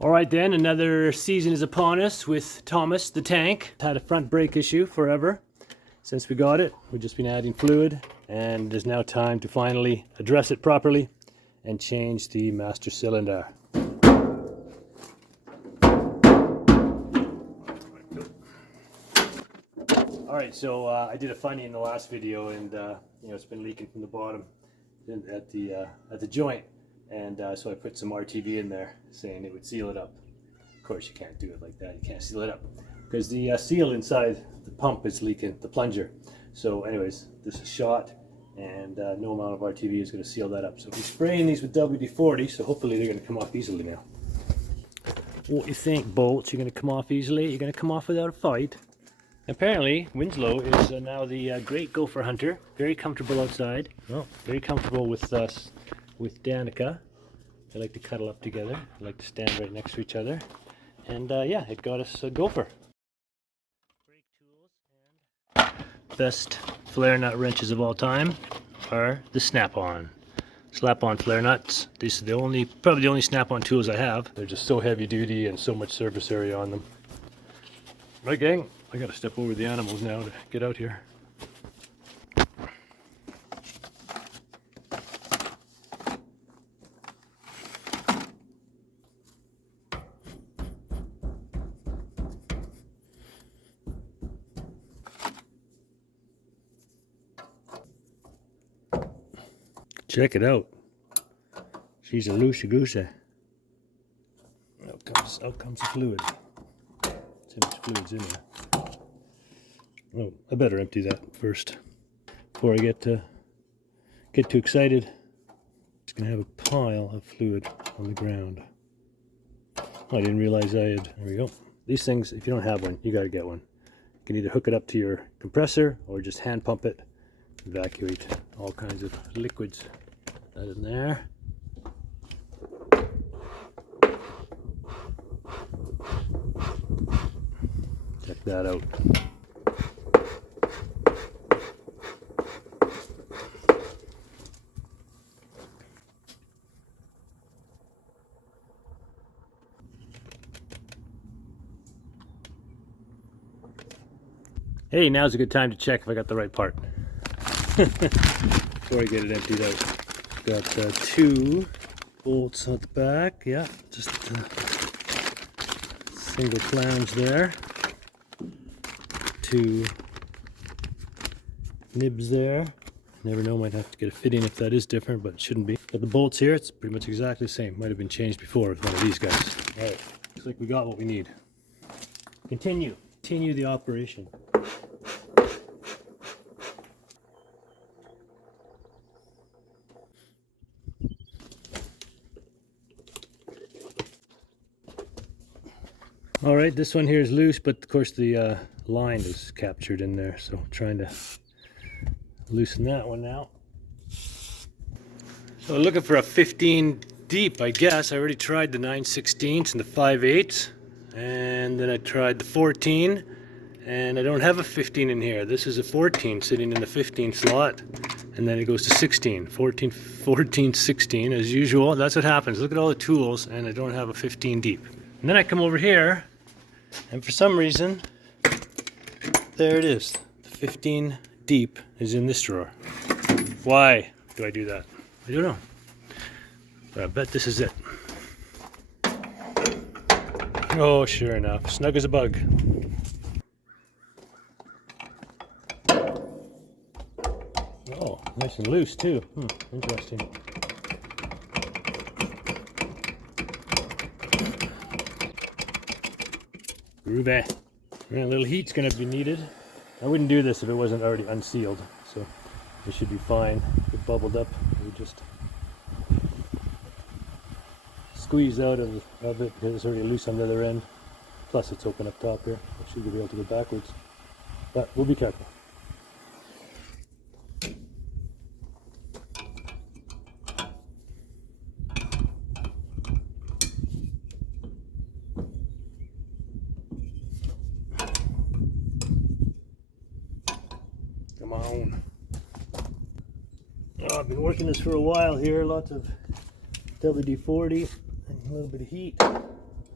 Alright then, another season is upon us with Thomas the tank. Had a front brake issue forever since we got it. We've just been adding fluid, and it is now time to finally address it properly and change the master cylinder. Alright, so I did a funny in the last video, and it's been leaking from the bottom at the joint. And so I put some RTV in there saying it would seal it up. Of course you can't do it like that, you can't seal it up. Because the seal inside the pump is leaking, the plunger. So anyways, this is shot, and no amount of RTV is going to seal that up. So we're spraying these with WD-40, so hopefully they're going to come off easily now. What do you think, bolts? You're going to come off easily? You're going to come off without a fight? Apparently, Winslow is now the great gopher hunter. Very comfortable outside. Oh, very comfortable with Danica. They like to cuddle up together. They like to stand right next to each other. And yeah, it got us a gopher. Brake tools and best flare nut wrenches of all time are the Snap-on. Slap-on flare nuts. These are probably the only Snap-on tools I have. They're just so heavy duty and so much surface area on them. Right, gang? I gotta step over the animals now to get out here. Check it out. She's a loosey goosey. Out comes the fluid. See how much fluid's in there. Oh, I better empty that first before I get too excited. It's gonna have a pile of fluid on the ground. Oh, I didn't realize I had. There we go. These things, if you don't have one, you gotta get one. You can either hook it up to your compressor or just hand pump it. Evacuate all kinds of liquids. That in there. Check that out. Hey, now's a good time to check if I got the right part. Before I get it emptied out. Got two bolts at the back, yeah, just single flange there. Two nibs there. Never know, might have to get a fitting if that is different, but it shouldn't be. But the bolts here, it's pretty much exactly the same. Might have been changed before with one of these guys. Alright, looks like we got what we need. Continue the operation. Alright, this one here is loose, but of course the line is captured in there, so I'm trying to loosen that one now. So looking for a 15 deep, I guess. I already tried the 9/16 and the 5/8, and then I tried the 14, and I don't have a 15 in here. This is a 14 sitting in the 15 slot, and then it goes to 16, 14, 16 as usual. That's what happens. Look at all the tools, and I don't have a 15 deep. And then I come over here, and for some reason, there it is. The 15 deep is in this drawer. Why do I do that? I don't know. But I bet this is it. Oh, sure enough. Snug as a bug. Oh, nice and loose too. Interesting. Groovy. A little heat's going to be needed. I wouldn't do this if it wasn't already unsealed, so it should be fine. It bubbled up. We just squeeze out of it because it's already loose on the other end. Plus it's open up top here. I should be able to go backwards. But we'll be careful. Come on. Oh, I've been working this for a while here. Lots of WD-40 and a little bit of heat.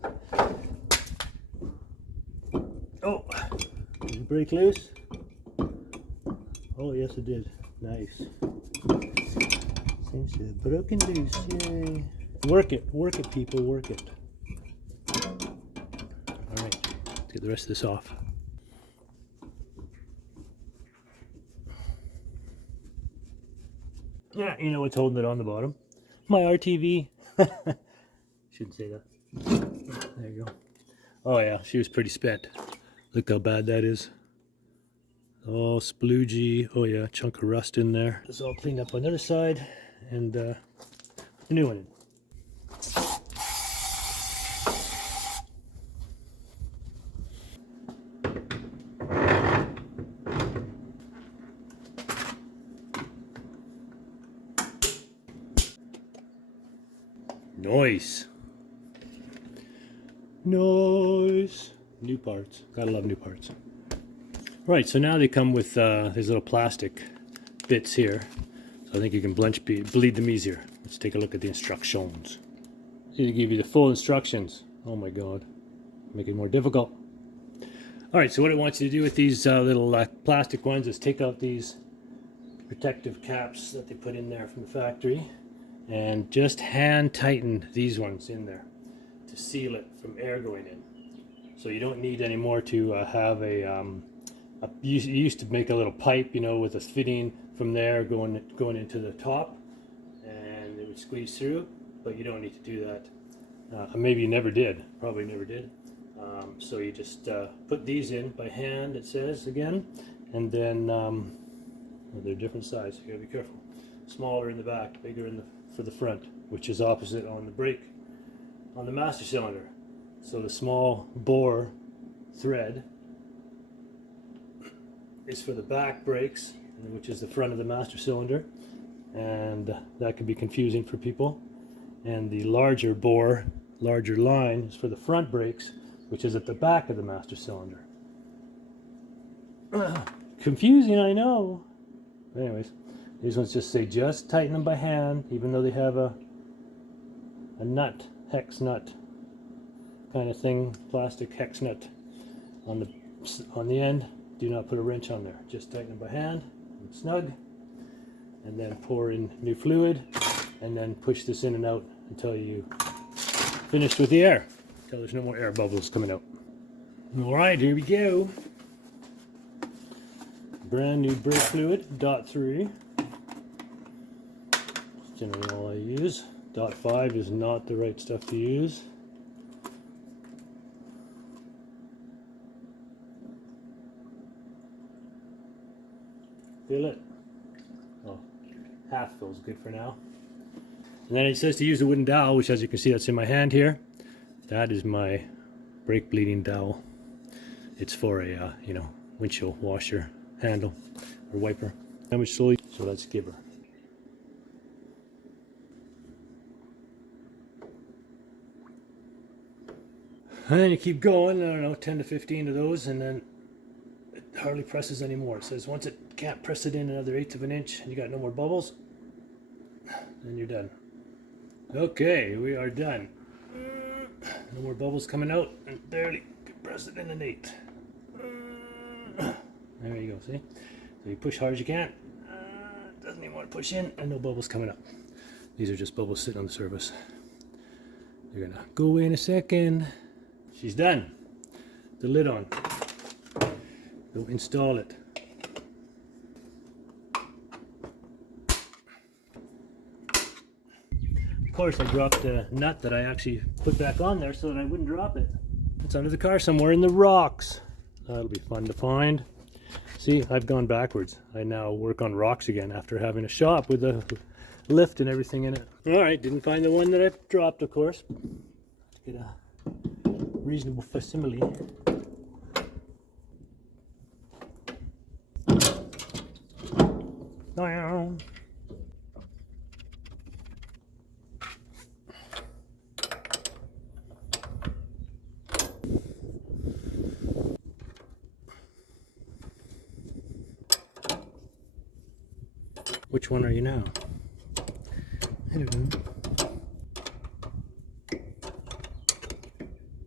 Oh, did it break loose? Oh, yes it did. Nice. Seems to have broken loose. Yay. Work it people, work it. Alright, let's get the rest of this off. Yeah, you know what's holding it on the bottom? My RTV. Shouldn't say that. There you go. Oh yeah, she was pretty spent. Look how bad that is. Oh, sploogey. Oh yeah, chunk of rust in there. It's all cleaned up on the other side, and a new one in. Nice. Nice. New parts. Gotta love new parts. Right, so now they come with these little plastic bits here. So I think you can bleed them easier. Let's take a look at the instructions. See, they give you the full instructions. Oh my god. Make it more difficult. Alright, so what I want you to do with these little plastic ones is take out these protective caps that they put in there from the factory and just hand tighten these ones in there to seal it from air going in. So you don't need any more to have you used to make a little pipe, you know, with a fitting from there going into the top, and it would squeeze through, but you don't need to do that. Maybe you never did, probably never did. So you just put these in by hand, it says again, and then well, they're different size, so you gotta be careful. Smaller in the back, bigger for the front, which is opposite on the brake on the master cylinder. So the small bore thread is for the back brakes, which is the front of the master cylinder, and that can be confusing for people. And the larger bore, larger line is for the front brakes, which is at the back of the master cylinder. Confusing, I know. Anyways, these ones just say just tighten them by hand, even though they have a nut, hex nut kind of thing, plastic hex nut on the end. Do not put a wrench on there. Just tighten them by hand and snug, and then pour in new fluid, and then push this in and out until you finished with the air, until there's no more air bubbles coming out. All right, here we go. Brand new brake fluid, .3. That's generally all I use. .5 is not the right stuff to use. Fill it. Oh, half fills good for now. And then it says to use a wooden dowel, which, as you can see, that's in my hand here. That is my brake bleeding dowel. It's for a you know, windshield washer handle or wiper. Damage slowly, so let's give her. And then you keep going, I don't know, 10 to 15 of those, and then it hardly presses anymore. It says once it can't press it in another 1/8 of an inch and you got no more bubbles, then you're done. Okay, we are done. No more bubbles coming out, and barely can press it in an 1/8. There you go, see? So you push hard as you can. Doesn't even want to push in, and no bubbles coming up. These are just bubbles sitting on the surface. They're gonna go away in a second. She's done. The lid on. Go install it. Of course, I dropped the nut that I actually put back on there so that I wouldn't drop it. It's under the car somewhere in the rocks. That'll be fun to find. See, I've gone backwards. I now work on rocks again after having a shop with a lift and everything in it. Alright, didn't find the one that I dropped, of course. Let's get a reasonable facsimile. Which one are you now? I don't know.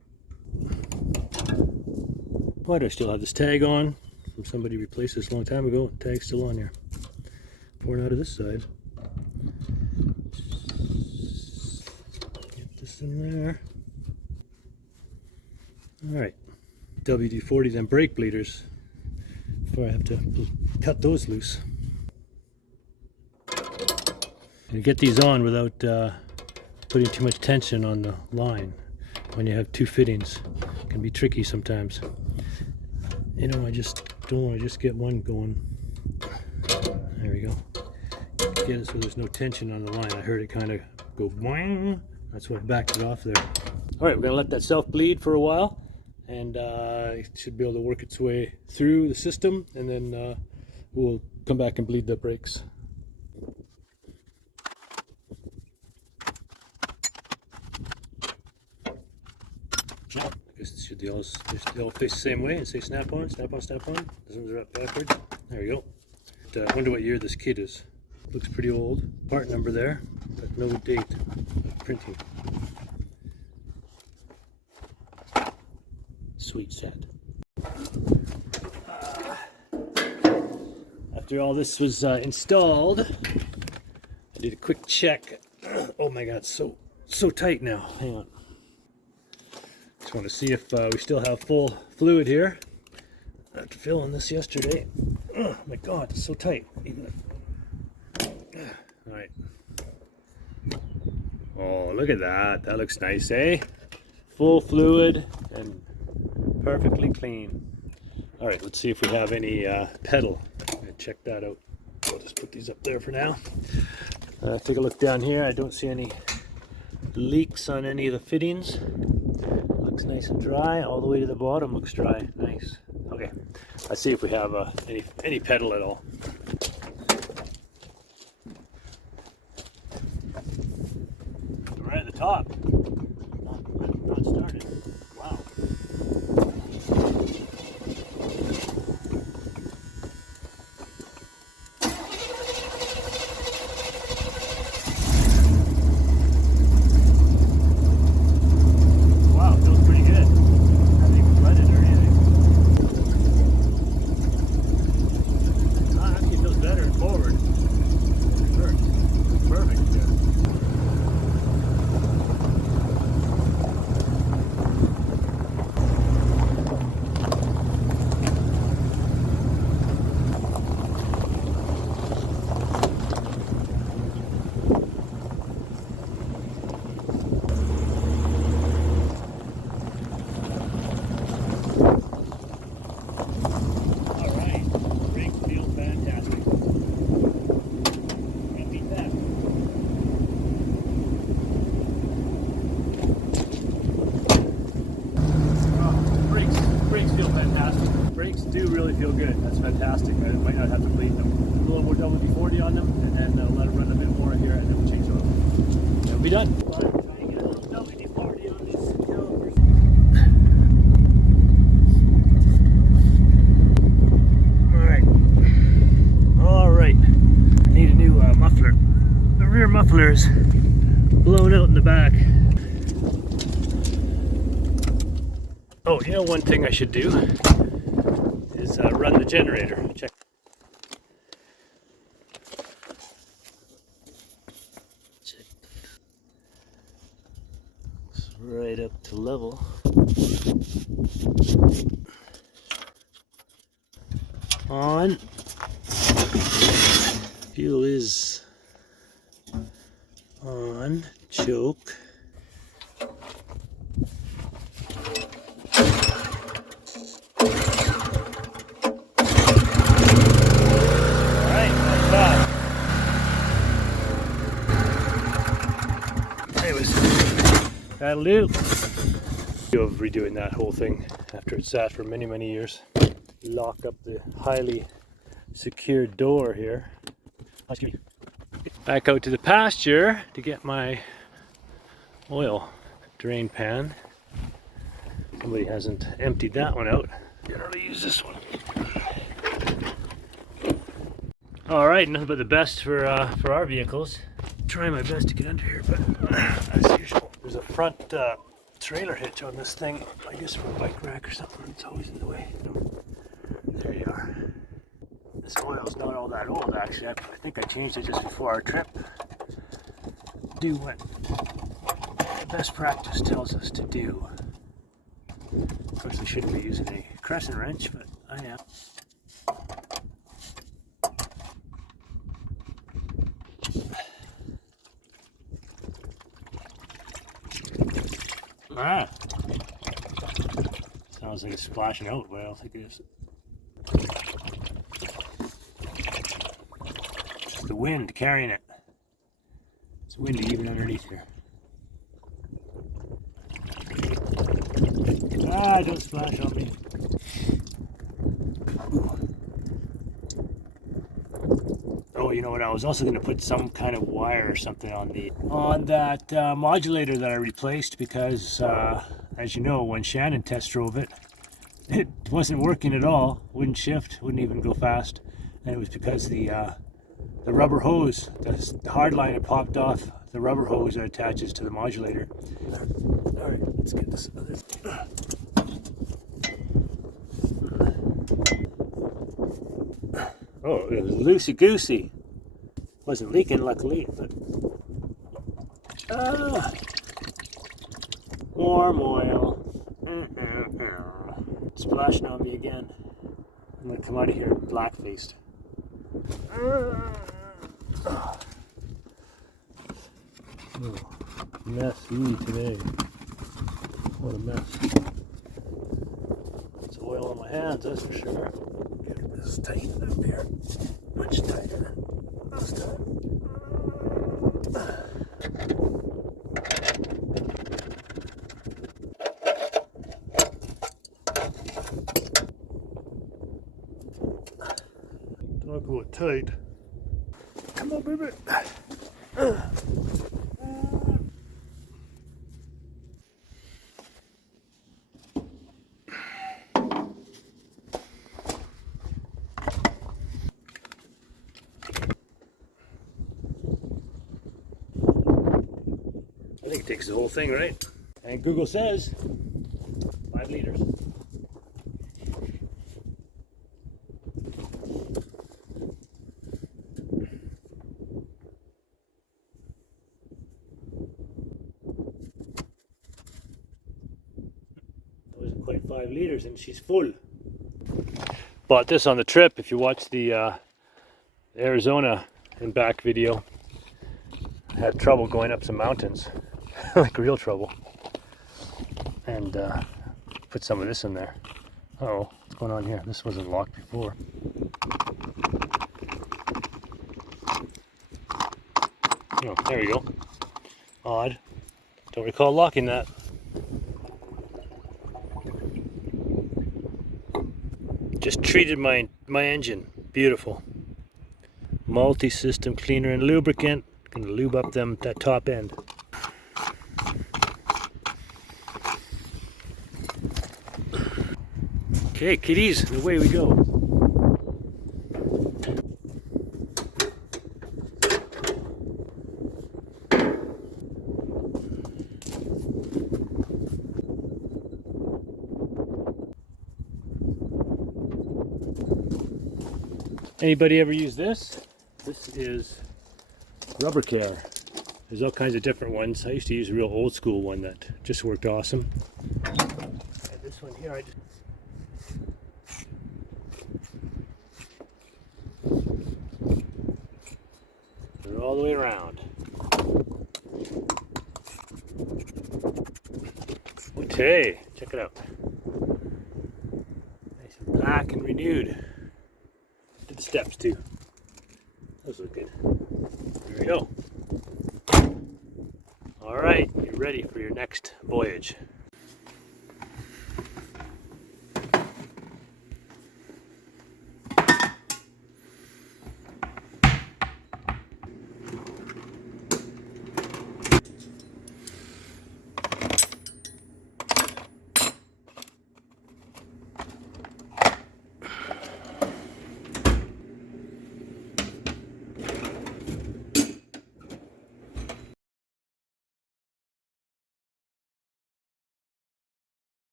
Why do I still have this tag on? From somebody replaced this a long time ago. Tag's still on here. Pouring out of this side. Get this in there. Alright. WD-40, then brake bleeders. Before I have to cut those loose. You get these on without putting too much tension on the line. When you have two fittings, it can be tricky sometimes. You know, I just don't want to just get one going. There we go. Get it so there's no tension on the line. I heard it kind of go boing. That's why I backed it off there. All right, we're gonna let that self bleed for a while, and it should be able to work its way through the system, and then we'll come back and bleed the brakes. I guess they all face the same way and say snap on, snap on, snap on. This one's wrapped backwards. There we go. I wonder what year this kit is. Looks pretty old. Part number there, but no date of printing. Sweet set. After all this was installed, I did a quick check. Oh my God, so tight now. Hang on. Just want to see if we still have full fluid here. After filling this yesterday. Oh my God, it's so tight. Alright. Oh, look at that. That looks nice, eh? Full fluid and perfectly clean. Alright, let's see if we have any pedal. I'm going to check that out. I'll just put these up there for now. Take a look down here. I don't see any leaks on any of the fittings. Looks nice and dry. All the way to the bottom looks dry. Nice. Okay, let's see if we have any pedal at all. Right at the top. Not started. Wow. Wow, feels pretty good. Hasn't even flooded or anything. Actually, it feels better and forward. Perfect. Yeah. Brakes do really feel good. That's fantastic. I might not have to bleed them. A little more WD-40 on them, and then let them run a bit more here, and then we'll change oil. It'll be done. Try and get a little WD-40 on these calipers. All right. Need a new muffler. The rear muffler is blown out in the back. Oh, you know, one thing I should do is run the generator. Check. It's right up to level. On. Fuel is on. Choke. That'll do. Of redoing that whole thing after it sat for many years. Lock up the highly secured door here. Back out to the pasture to get my oil drain pan. Somebody hasn't emptied that one out. Generally use this one. Alright, nothing but the best for our vehicles. Try my best to get under here, but as usual. There's a front trailer hitch on this thing. I guess for a bike rack or something. It's always in the way. There you are. This oil's not all that old actually. I think I changed it just before our trip. Do what best practice tells us to do. Of course I shouldn't be using a crescent wrench, but I am. Ah! Sounds like it's splashing out, but I don't think it is. It's the wind carrying it. It's windy even underneath here. Ah, don't splash on me. Oh, you know what? I was also going to put some kind of wire or something on that modulator that I replaced because, as you know, when Shannon test drove it, it wasn't working at all. Wouldn't shift, wouldn't even go fast, and it was because the rubber hose, the hard line had popped off. The rubber hose that attaches to the modulator. All right, let's get this other. Oh, it was loosey-goosey. Wasn't leaking, luckily, but... Warm oil. Splashing on me again. I'm gonna come out of here black-faced. Oh, messy today. What a mess. It's oil on my hands, that's for sure. Get this tightened up here. Much tighter than last time. Talk about tight. Come on, baby. I think it takes the whole thing, right? And Google says 5 liters. Wasn't quite 5 liters and she's full. Bought this on the trip. If you watch the Arizona and back video, I had trouble going up some mountains. Like real trouble, and put some of this in there. Uh-oh, what's going on here? This wasn't locked before. Oh, there we go. Odd. Don't recall locking that. Just treated my engine. Beautiful. Multi-system cleaner and lubricant. Gonna lube up that top end. Okay, kiddies, away we go. Anybody ever use this? This is rubber care. There's all kinds of different ones. I used to use a real old school one that just worked awesome. And this one here, all the way around. Okay, check it out. Nice and black and renewed. Did the steps too. Those look good. There we go. All right, you're ready for your next voyage.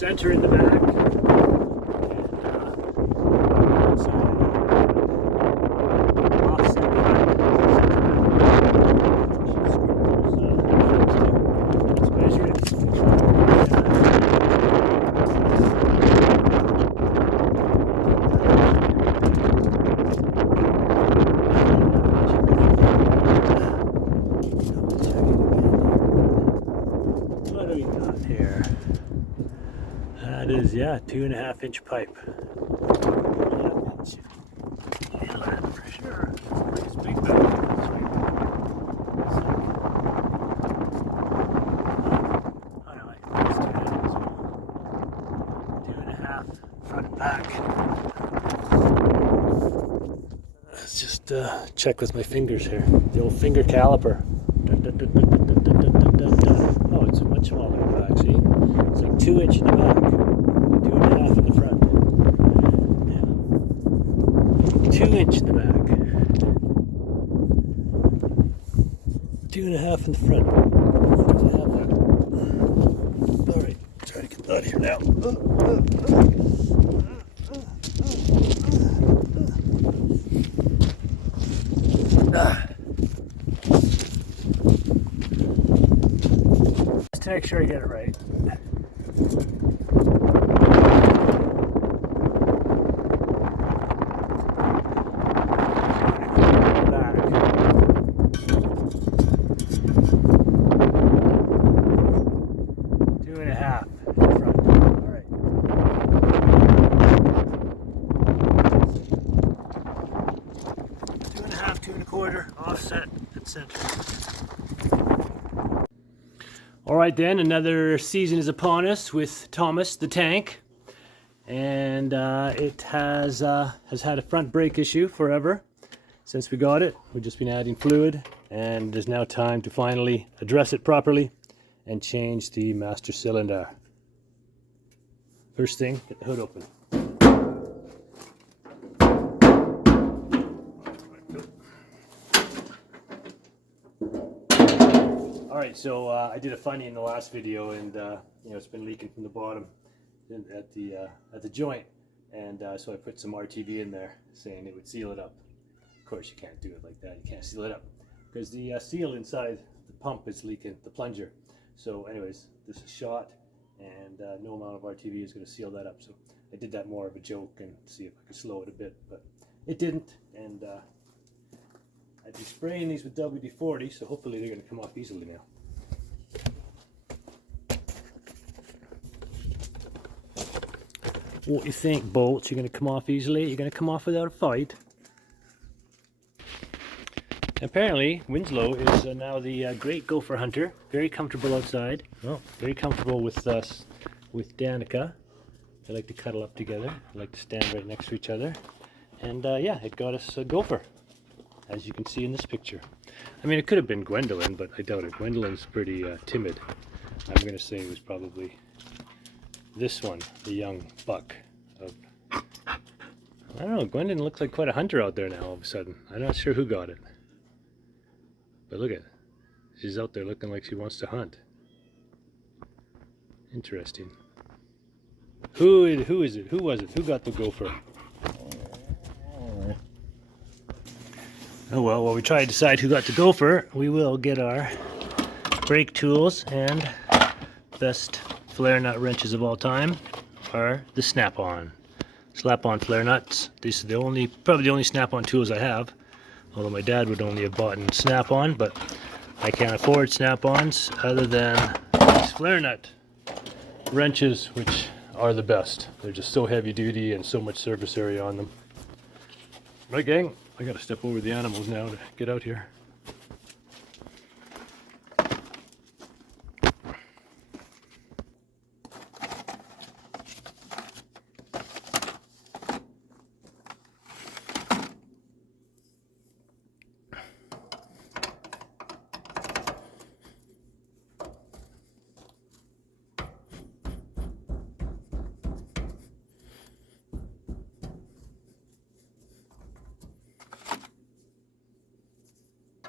center in the back. Yeah, 2.5 inch pipe. 2.5 inch inlet for sure. It's big back. I like this 2.5 front and back. Let's just check with my fingers here. The old finger caliper. Oh, it's much smaller in the back. See, it's like 2 inch in the back. 2.5 in the front. Yeah. 2 inch in the back. 2.5 in the front. Alright, try to get out of here now. Just to make sure I get it right. Offset at center. All right, then another season is upon us with Thomas the tank, and it has had a front brake issue forever since we got it. We've just been adding fluid, and it is now time to finally address it properly and change the master cylinder. First thing, get the hood open. Alright, so I did a funny in the last video, and it's been leaking from the bottom at the joint, and so I put some RTV in there saying it would seal it up. Of course you can't do it like that, you can't seal it up because the seal inside the pump is leaking, the plunger. So anyways, this is shot, and no amount of RTV is going to seal that up, so I did that more of a joke and see if I could slow it a bit, but it didn't, and I'd be spraying these with WD-40, so hopefully they're going to come off easily now. What do you think, bolts? You're going to come off easily? You're going to come off without a fight? Apparently, Winslow is now the great gopher hunter. Very comfortable outside. Oh, very comfortable with Danica. They like to cuddle up together. They like to stand right next to each other. And yeah, it got us a gopher, as you can see in this picture. I mean, it could have been Gwendolyn, but I doubt it. Gwendolyn's pretty timid. I'm going to say it was probably this one, the young buck. I don't know, Gwendolyn looks like quite a hunter out there now all of a sudden. I'm not sure who got it. But look at it. She's out there looking like she wants to hunt. Interesting. Who is it? Who was it? Who got the gopher? Oh well, while we try to decide who got the gopher, we will get our brake tools, and best flare nut wrenches of all time are the Snap-on. Slap-on flare nuts. These are probably the only Snap-on tools I have. Although my dad would only have bought in Snap-on, but I can't afford Snap-ons other than these flare nut wrenches, which are the best. They're just so heavy duty and so much surface area on them. Right, gang? I gotta step over the animals now to get out here.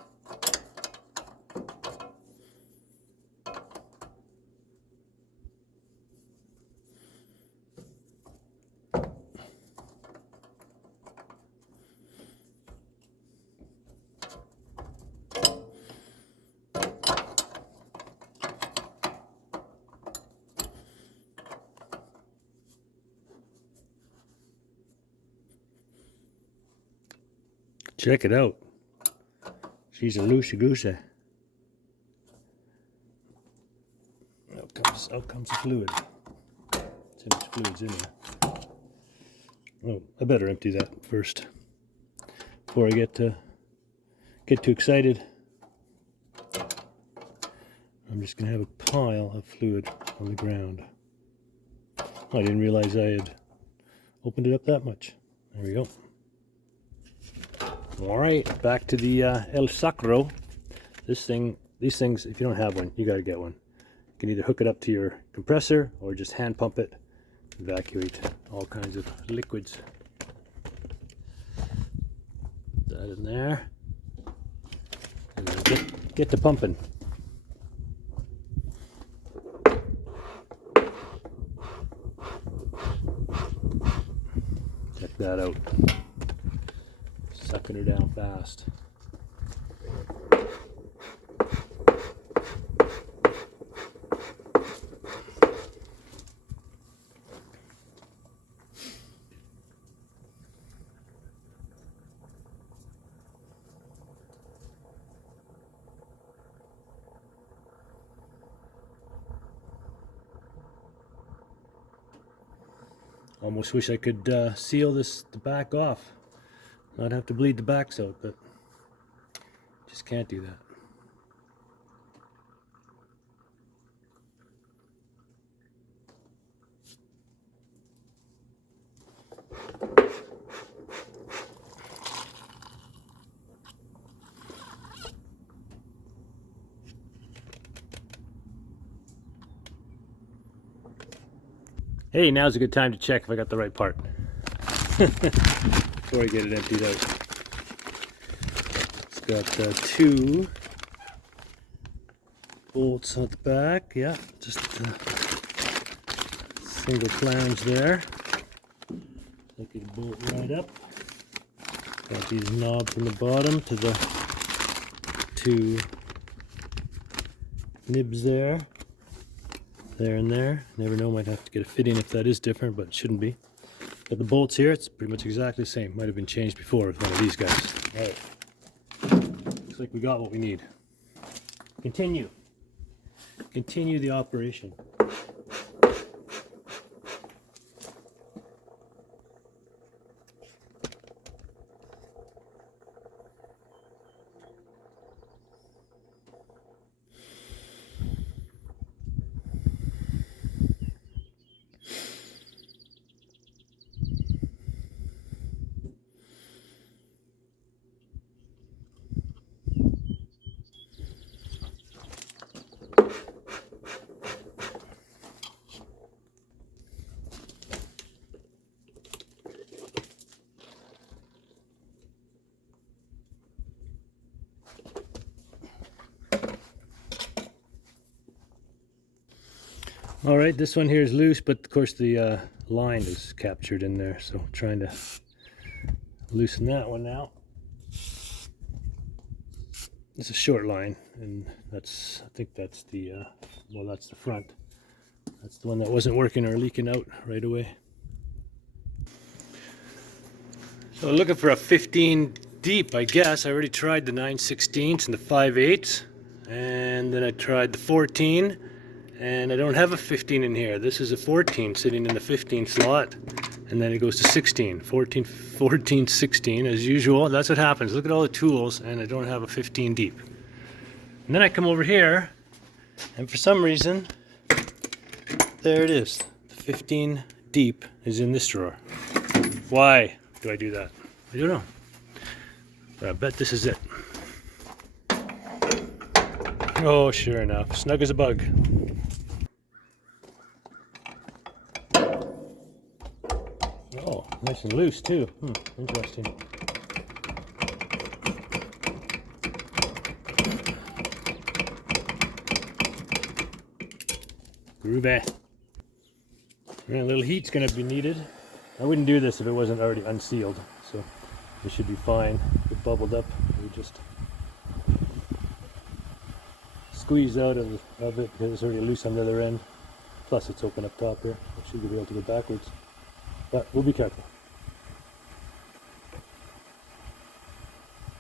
Check it out. She's a loosey goosey. Out comes the fluid. See how much fluid's in there. Oh, I better empty that first before I get too excited. I'm just gonna have a pile of fluid on the ground. I didn't realize I had opened it up that much. There we go. All right, back to the El Sacro. These things, if you don't have one, you gotta get one. You can either hook it up to your compressor or just hand pump it, evacuate all kinds of liquids. Put that in there, and then get to pumping. Check that out. Sucking her down fast. Almost wish I could seal the back off. Not have to bleed the backs out, but just can't do that. Hey, now's a good time to check if I got the right part before I get it emptied out. It's got 2 bolts at the back. Yeah, just single flange there. I can bolt right up. Got these knobs from the bottom to the 2 nibs there. There and there. Never know, might have to get a fitting if that is different, but it shouldn't be. But the bolts here, it's pretty much exactly the same. Might have been changed before with one of these guys. Alright. Looks like we got what we need. Continue. Continue the operation. All right, this one here is loose, but of course the line is captured in there, so I'm trying to loosen that one now. It's a short line, and I think that's the well, that's the front. That's the one that wasn't working or leaking out right away. So looking for a 15 deep, I guess. I already tried the 9/16 and the 5/8, and then I tried the 14. And I don't have a 15 in here. This is a 14 sitting in the 15 slot. And then it goes to 16. 14, 16 as usual. That's what happens. Look at all the tools and I don't have a 15 deep. And then I come over here and for some reason, there it is. The 15 deep is in this drawer. Why do I do that? I don't know. But I bet this is it. Oh, sure enough. Snug as a bug. Oh, nice and loose too. Interesting. Groovy. Yeah, a little heat's gonna be needed. I wouldn't do this if it wasn't already unsealed, so it should be fine. If it bubbled up, we just squeeze out of it because it's already loose on the other end. Plus it's open up top here. I should be able to go backwards. But we'll be careful.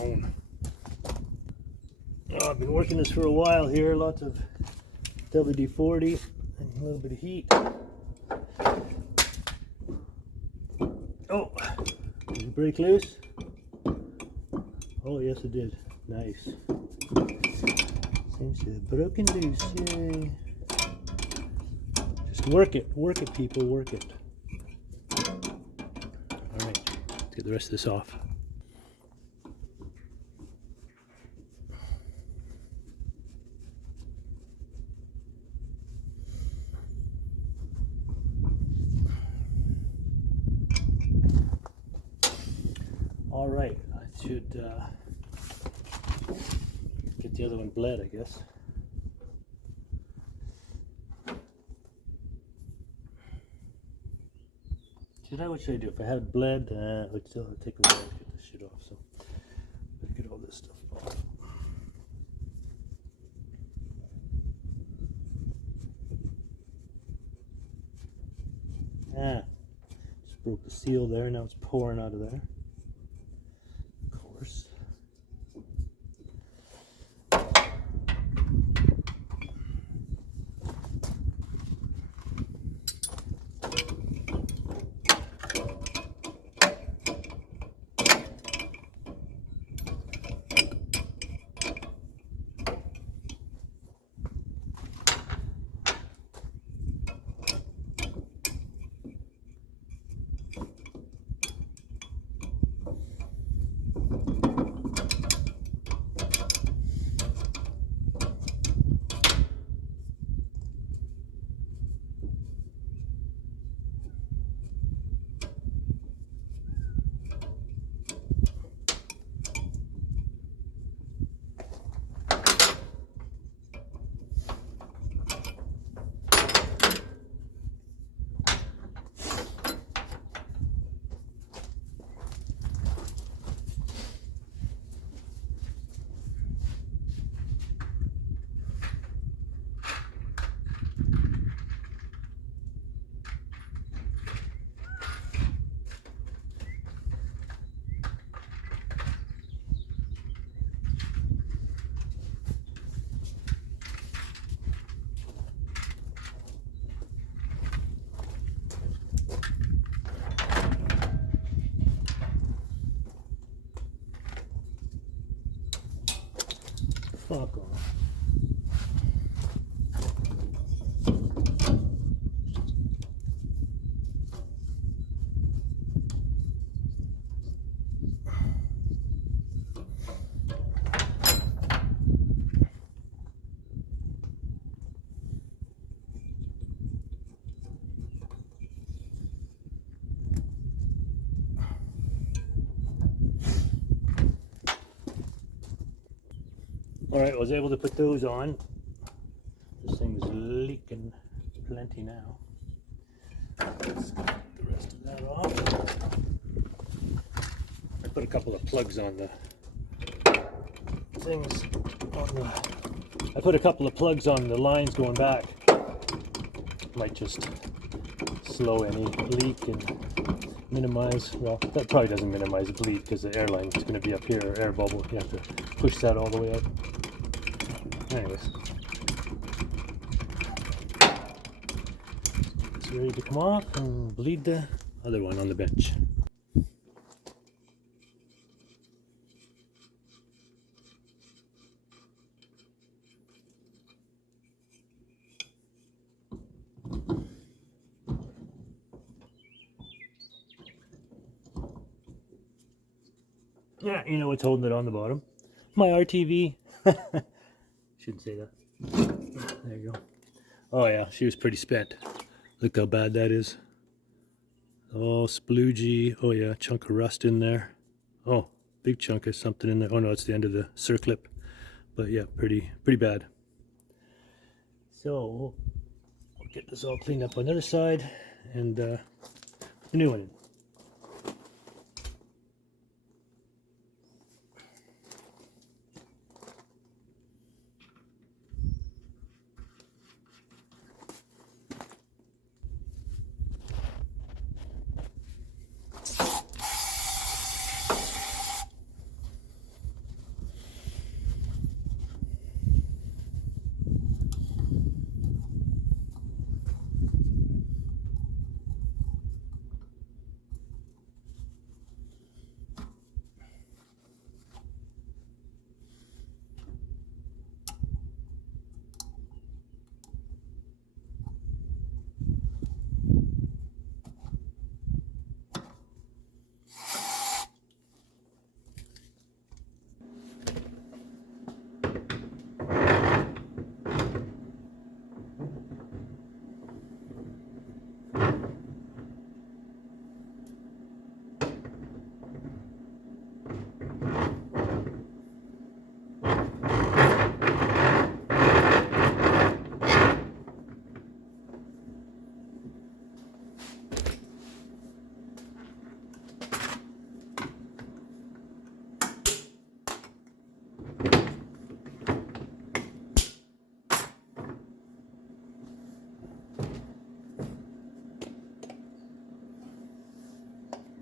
on. Oh, I've been working this for a while here. Lots of WD-40 and a little bit of heat. Oh, did it break loose? Oh, yes it did. Nice. Seems to have broken loose. Yay. Just work it, people, work it. All right, let's get the rest of this off. All right, I should get the other one bled, I guess. What should I do? If I had it bled, it would still take a while to get this shit off. So let's get all this stuff off. Just broke the seal there. Now it's pouring out of there. Of course. Fuck off. Alright, I was able to put those on. This thing's leaking plenty now. Let's get the rest of that off. I put a couple of plugs on the things on the... I put a couple of plugs on the lines going back. Might just slow any leak and minimize, well, that probably doesn't minimize the bleed because the air line is going to be up here, or air bubble. You have to push that all the way up. Anyways, it's ready to come off and bleed the other one on the bench. Yeah, you know what's holding it on the bottom? My RTV. Shouldn't say that. There you go. Oh yeah, she was pretty spent. Look how bad that is. Oh, sploogey. Oh yeah, chunk of rust in there. Oh, big chunk of something in there. Oh no, it's the end of the circlip. But yeah, pretty bad. So, I'll get this all cleaned up on the other side and the new one in.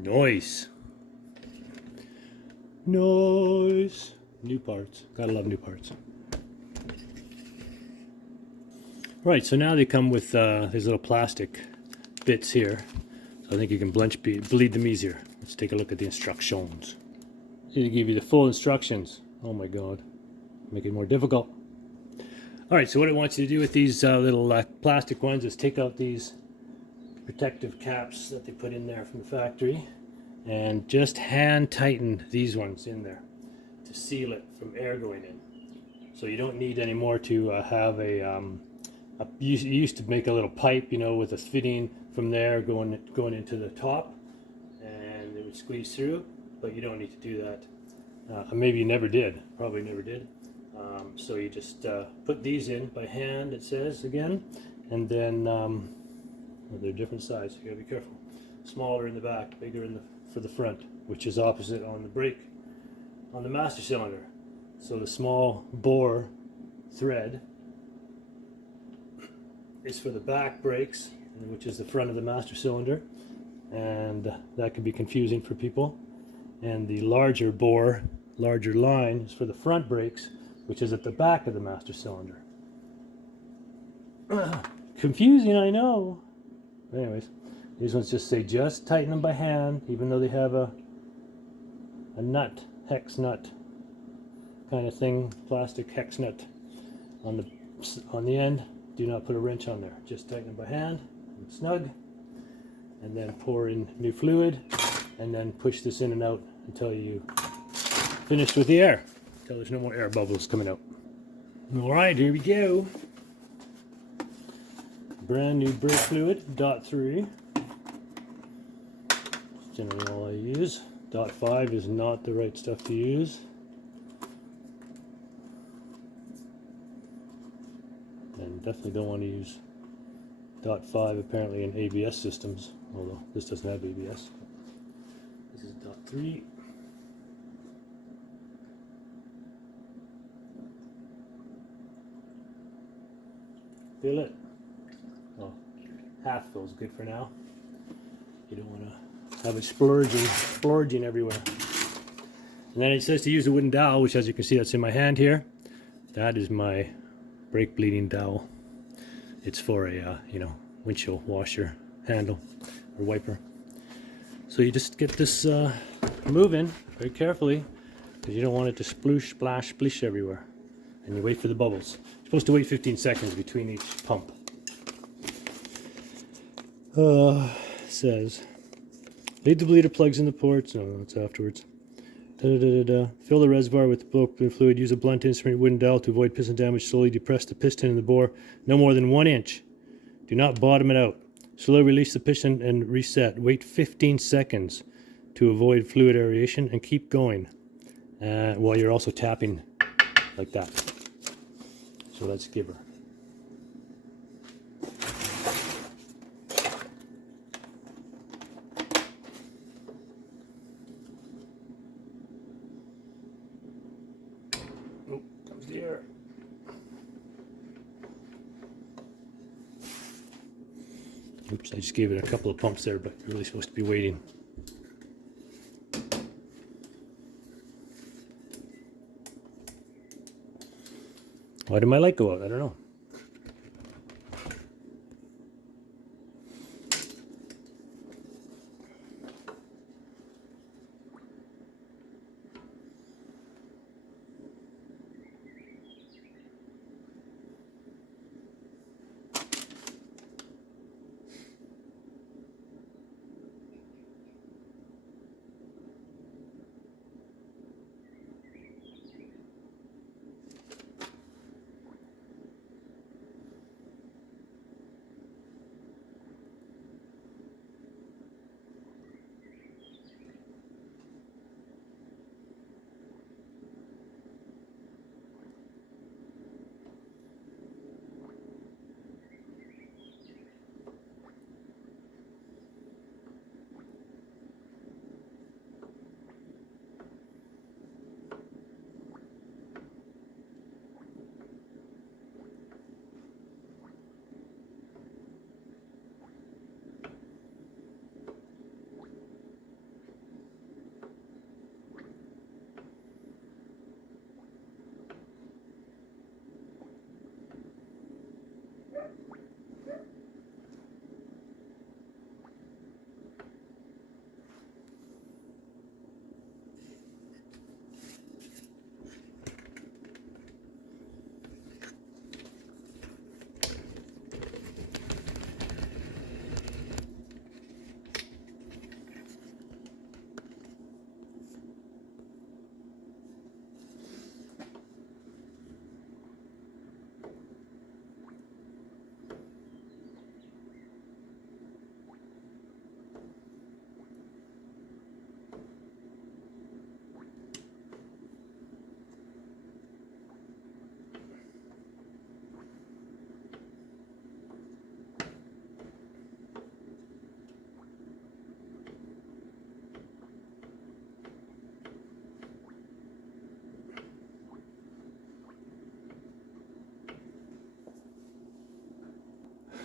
Nice. Nice. New parts. Gotta love new parts. Right, so now they come with these little plastic bits here. So I think you can bleed them easier. Let's take a look at the instructions. Here they give you the full instructions. Oh my god. Make it more difficult. Alright, so what it wants you to do with these little plastic ones is take out these protective caps that they put in there from the factory and just hand tighten these ones in there to seal it from air going in. So you don't need any more to have you used to make a little pipe, you know, with a fitting from there going into the top, and it would squeeze through, but you don't need to do that. Maybe you never did, probably never did. So you just put these in by hand, it says again, and then well, they're different sizes, you gotta be careful. Smaller in the back, bigger for the front, which is opposite on the brake on the master cylinder. So the small bore thread is for the back brakes, which is the front of the master cylinder, and that can be confusing for people. And the larger bore, larger line is for the front brakes, which is at the back of the master cylinder. Confusing, I know. Anyways, these ones just say just tighten them by hand, even though they have a nut, hex nut kind of thing, plastic hex nut on the end. Do not put a wrench on there. Just tighten them by hand, and snug, and then pour in new fluid, and then push this in and out until you finish with the air, until there's no more air bubbles coming out. All right, here we go. Brand new brake fluid, .3. That's generally all I use. .5 is not the right stuff to use. And definitely don't want to use .5 apparently in ABS systems, although this doesn't have ABS. This is .3. Fill it. Well, half fills good for now. You don't want to have it splurging everywhere. And then it says to use a wooden dowel, which, as you can see, that's in my hand here. That is my brake bleeding dowel. It's for a windshield washer handle or wiper. So you just get this moving very carefully, because you don't want it to sploosh, splash, splish everywhere. And you wait for the bubbles. You're supposed to wait 15 seconds between each pump. Says lead the bleeder plugs in the ports. No, that's afterwards. Fill the reservoir with the fluid. Use a blunt instrument wooden dowel to avoid piston damage. Slowly depress the piston in the bore no more than 1 inch. Do not bottom it out. Slowly release the piston and reset. Wait 15 seconds to avoid fluid aeration, and keep going while you're also tapping like that. So let's give her. Oh, comes the air. Oops, I just gave it a couple of pumps there, but you're really supposed to be waiting. Why did my light go out? I don't know.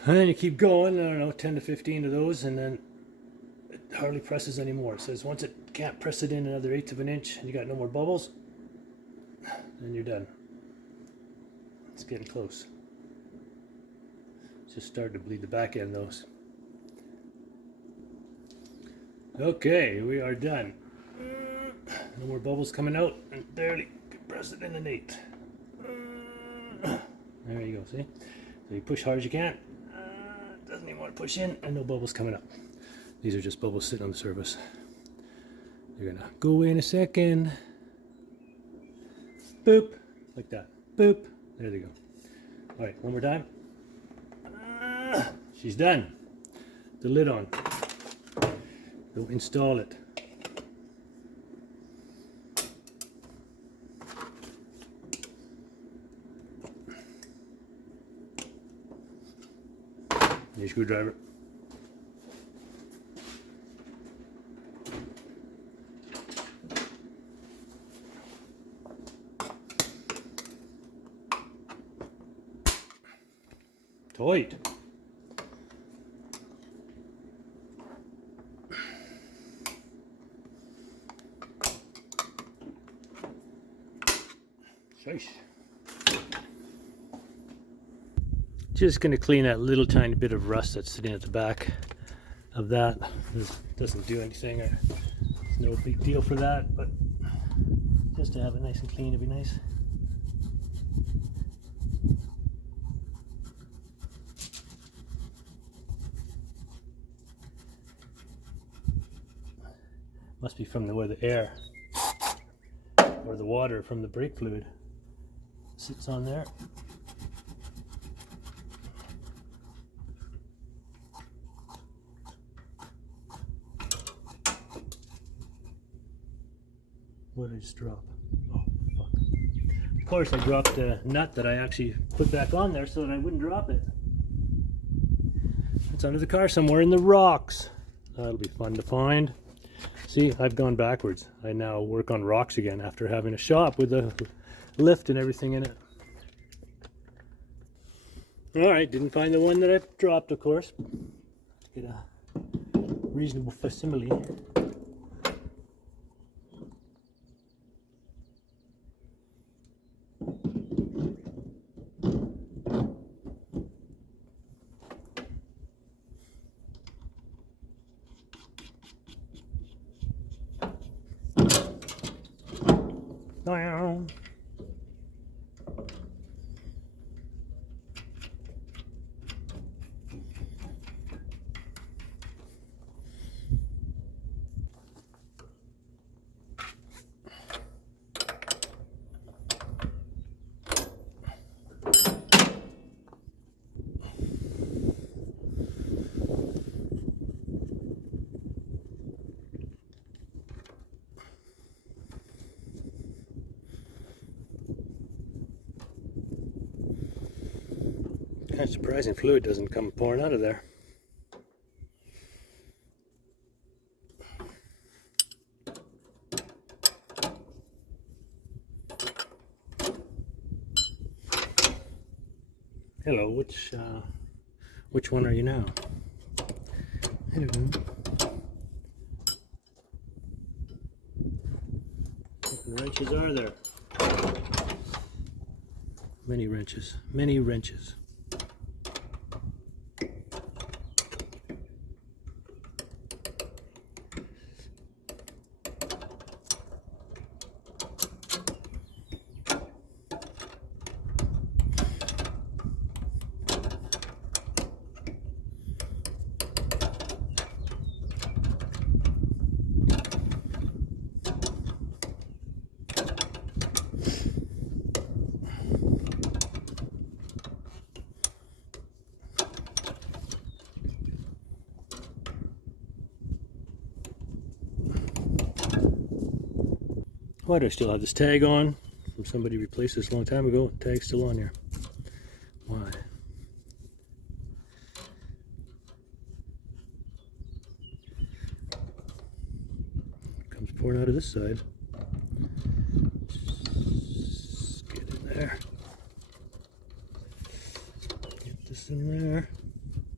And then you keep going, I don't know, 10 to 15 of those, and then it hardly presses anymore. It says once it can't press it in another 1/8 of an inch and you got no more bubbles, then you're done. It's getting close. It's just starting to bleed the back end of those. Okay, we are done. No more bubbles coming out, and barely compress it in an 1/8. There you go, see? So you push hard as you can. Doesn't even want to push in, and no bubbles coming up. These are just bubbles sitting on the surface. They're gonna go away in a second. Boop, like that. Boop, there they go. All right, one more time. She's done. The lid on. Go install it. Your screwdriver. Tight. Sheesh. Just going to clean that little tiny bit of rust that's sitting at the back of that. This doesn't do anything. It's no big deal for that, but just to have it nice and clean would be nice. Must be from where the air or the water from the brake fluid sits on there. What did I just drop? Oh, fuck. Of course, I dropped a nut that I actually put back on there so that I wouldn't drop it. It's under the car somewhere in the rocks. That'll be fun to find. See, I've gone backwards. I now work on rocks again after having a shop with a lift and everything in it. Alright, didn't find the one that I dropped, of course. Get a reasonable facsimile. Kind of surprising fluid doesn't come pouring out of there. Hello, which one are you now? Hello. What wrenches are there? Many wrenches. Many wrenches. Why do I still have this tag on? From somebody replaced this a long time ago. Tag's still on here. Why? Comes pouring out of this side. Just get in there. Get this in there.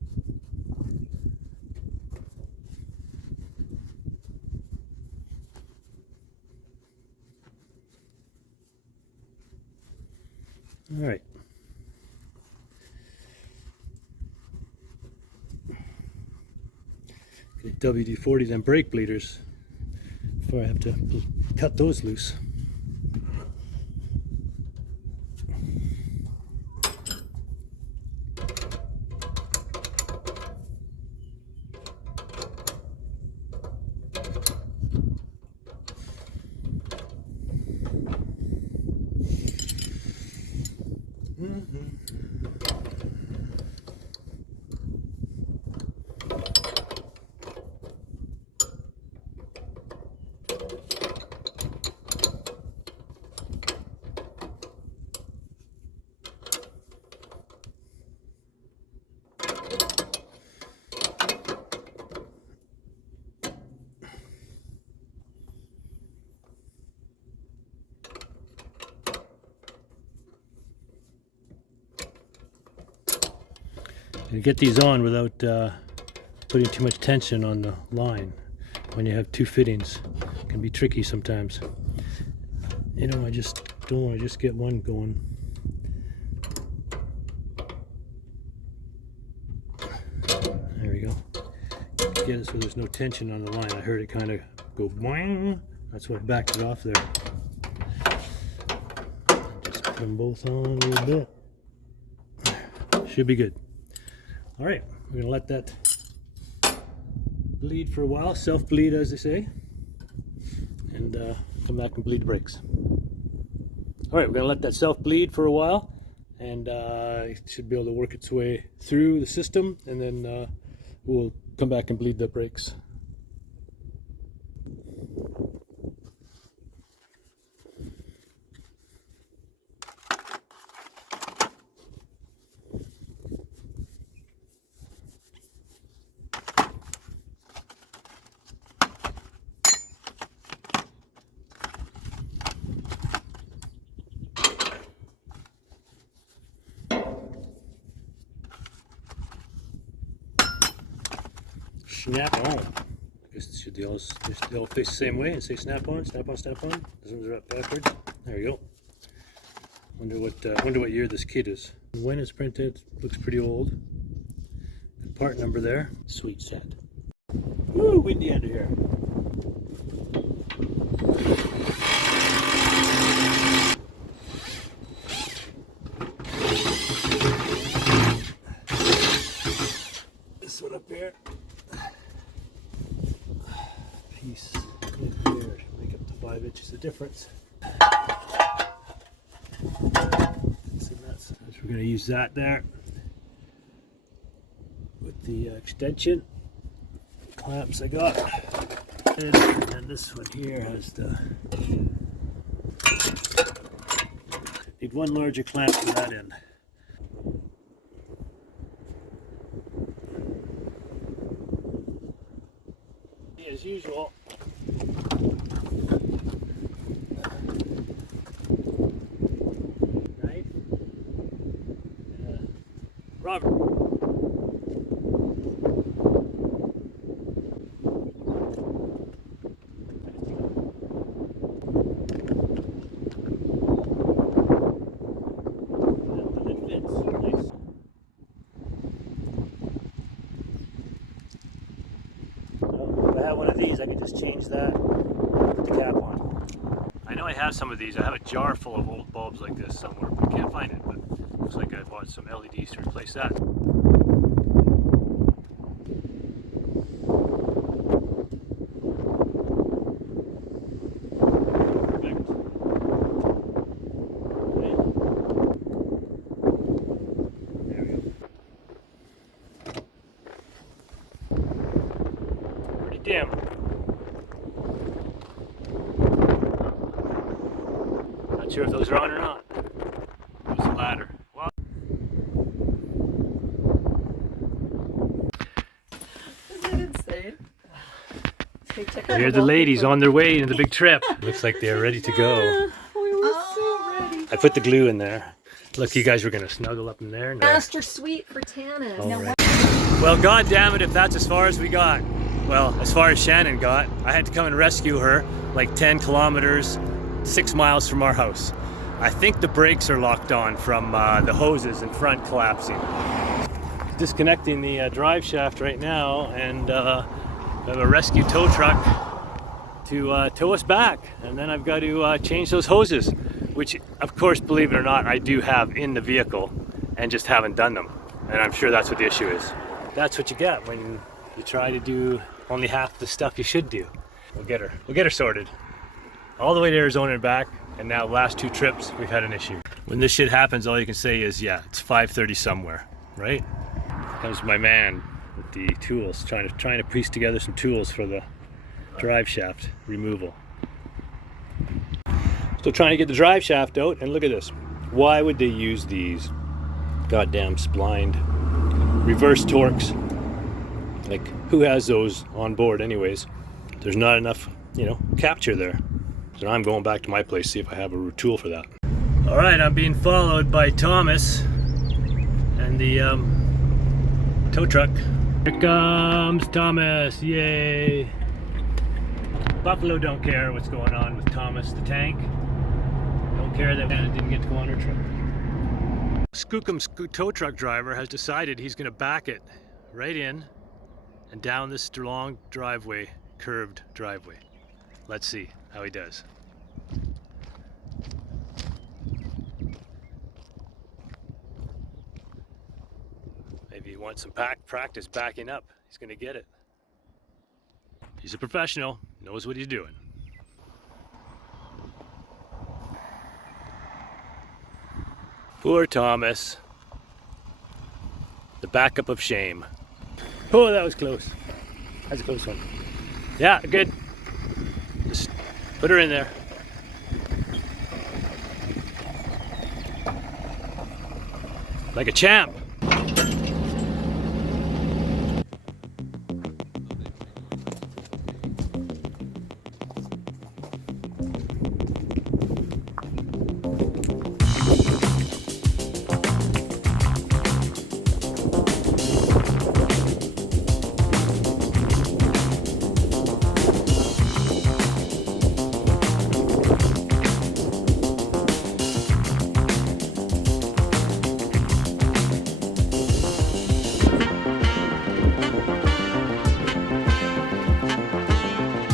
right. Get WD-40 them brake bleeders before I have to cut those loose. You get these on without putting too much tension on the line. When you have two fittings, it can be tricky sometimes. You know, I just don't want to just get one going. There we go. Get it so there's no tension on the line. I heard it kind of go boing. That's why I backed it off there. Just put them both on a little bit. Should be good. All right, we're gonna let that bleed for a while, self-bleed as they say, and come back and bleed the brakes. All right, we're gonna let that self-bleed for a while, and it should be able to work its way through the system, and then we'll come back and bleed the brakes. Snap on. I guess should they all face the same way and say snap on, snap on, snap on? Doesn't it wrap backwards? There we go. Wonder what year this kit is. When it's printed, looks pretty old. Good part number there. Sweet scent. Woo, windy under here. This one up here. Piece in here, make up to 5 inches of difference. So we're going to use that there with the extension clamps I got, and then this one here has the need one larger clamp for that end. As usual, knife, Robert. One of these, I can just change that, put the cap on. I know I have some of these. I have a jar full of old bulbs like this somewhere, but I can't find it. But it looks like I bought some LEDs to replace that. Perfect. Okay. There we go. Pretty dim. Not sure if those are on or not. There's the ladder. Well, isn't it insane? here are the ladies on their way to the big trip. Looks like they're ready to go. We were so ready. I put the glue in there. Look, you guys were going to snuggle up in there. Master suite for Tannis. All right. Well, God damn it, if that's as far as we got. Well, as far as Shannon got, I had to come and rescue her like 10 kilometers, 6 miles from our house. I think the brakes are locked on from the hoses in front collapsing. Disconnecting the drive shaft right now, and we have a rescue tow truck to tow us back, and then I've got to change those hoses, which of course, believe it or not, I do have in the vehicle and just haven't done them, and I'm sure that's what the issue is. That's what you get when you try to do only half the stuff you should do. We'll get her sorted. All the way to Arizona and back, and now last 2 trips we've had an issue. When this shit happens, all you can say is, yeah, it's 5:30 somewhere, right? Comes my man with the tools, trying to piece together some tools for the drive shaft removal. Still trying to get the drive shaft out, and look at this. Why would they use these goddamn splined reverse torques? Like, who has those on board anyways? There's not enough, capture there. So now I'm going back to my place, see if I have a tool for that. All right, I'm being followed by Thomas and the tow truck. Here comes Thomas, yay. Buffalo don't care what's going on with Thomas the tank. Don't care that Shannon didn't get to go on her trip. Skookum's tow truck driver has decided he's gonna back it right in and down this long driveway, curved driveway. Let's see how he does. Maybe he wants some practice backing up. He's gonna get it. He's a professional, knows what he's doing. Poor Thomas. The backup of shame. Oh, that was close. That's a close one. Yeah, good. Just put her in there. Like a champ.